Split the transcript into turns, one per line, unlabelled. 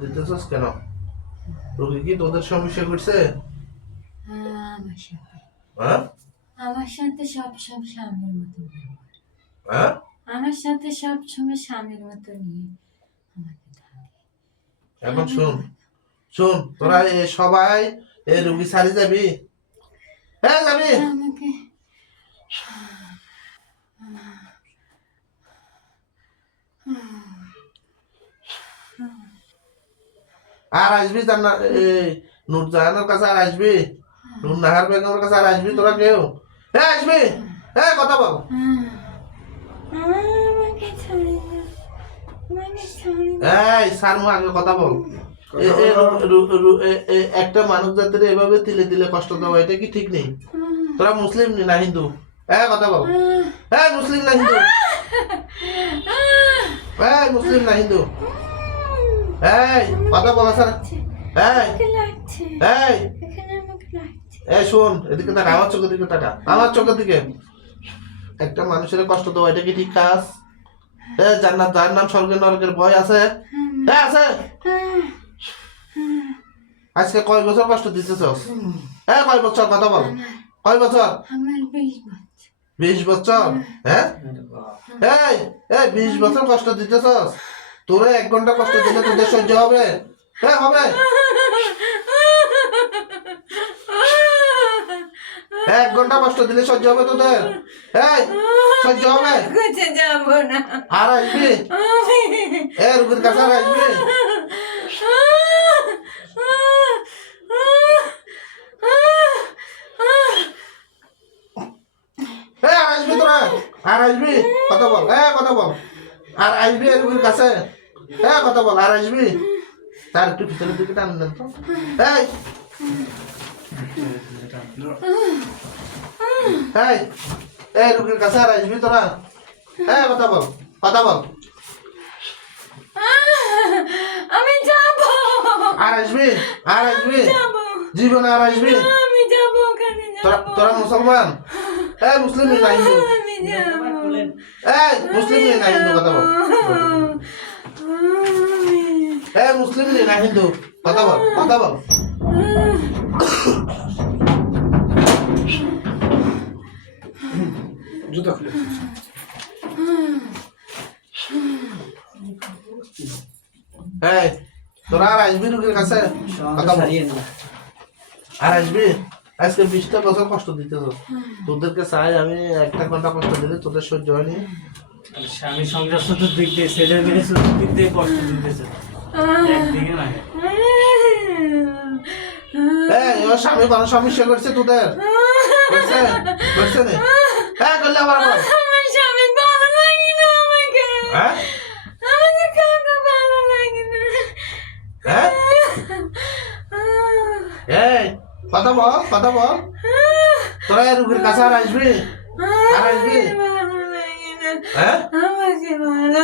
দিতেছস কেন? রোগী কি তোদের সমস্যা করছে?
হ্যাঁ, আমার সাথে।
হ্যাঁ?
আমার সাথে সব সব স্বামীর মতো
হ্যাঁ?
আমার সাথে সব সময় স্বামীর মতো নিয়ে আমাকে থাকে
এখন শুন শুন তোরা সবাই এই রুগী সারি যাবি? হ্যাঁ যাবি?
আমাকে।
আর আসবি জান্নাত এই নুরজাহানের কাছে আর আসবি? নুর নাহার বেগমের কাছে আর আসবি তোরা কেউ? হ্যাঁ আসবি? হ্যাঁ কথা বল।
না না
এই স্যার মু আগে কথা বল। একটা মানুষ জাতির এভাবে তিলে তিলে কষ্ট দেওয়া এটা কি ঠিক নেই? তোরা মুসলিম না হিন্দু? হ্যাঁ কথা বল। হ্যাঁ। মুসলিম না হিন্দু? হ্যাঁ। মুসলিম না হিন্দু? এই কথা বলা স্যার এই। এই। এই শোন এদিকে তাকা আমার চোখের দিকে তাকা। আমার চোখের দিকে। একটা মানুষের কষ্ট দেওয়া এটা কি ঠিক কাজ? এ জান্নাত যার নাম স্বর্গের নরকের ভয় আছে? হ্যাঁ আছে? আজকে কয় বছর কষ্ট দিতেছস হ্যাঁ কয় বছর? কথা বল। কয় বছর?
বিশ বছর।
বিশ বছর? হ্যাঁ। এই এই বিশ বছর কষ্ট দিতেছস তোরে এক ঘণ্টা কষ্ট দিলে তোদের সহ্য হবে? হ্যাঁ হবে। এক ঘণ্টা কষ্ট দিলে সহ্য হবে তোদের? এই, সহ্য হবে? আর আসবি? এ রুগীর কাছে আর আসবি? আর আসবি তোরা? আর আসবি? কথা বল। এ, কথা বল। আর আসবি এ রুগীর কাছে? এ কথা বল আর আসবি? তার একটু ভিতরের দিকে টান দেন তো। এই। এই এই রুগীর কাছে আর আসবি তোরা। এ কথা বল কথা বল।
আমি যাব।
আর আসবি আর আসবি। জীবনে আর আসবি।
আমি যাব ওখানে
তোরা তোরা মুসলমান? এই মুসলিম এই মুসলিম না হিন্দু কথা বল এই মুসলিম না হিন্দু কথা বল কথা বল
জুতা খুলে
এই তোরা আর আসবি রুগীর কাছে? কথা বল। আর আসবি? আজকে বিশটা বছর কষ্ট দিতে তো। তোদেরকে চাই আমি একটা ঘণ্টা কষ্ট দিলে তোদের সহ্য হয়নি।
স্বামী সংসার চতুর দিক দিয়ে ছেলে মেয়ে চতুর দিক দিয়ে কষ্ট দিতেছে। একদিকে না
স্বামী সমস্যা করছে তোদের। করছে? করছে হ্যাঁ করলে আবার
আমার স্বামী ভালো লাগে না আমাকে।
হ্যাঁ
আমাকে কাকা ভালো লাগে না
হ্যাঁ এই কথা বল কথা বল তোরা এই রুগীর কাছে আর আসবি? আর আসবি? হ্যাঁ?
ভালো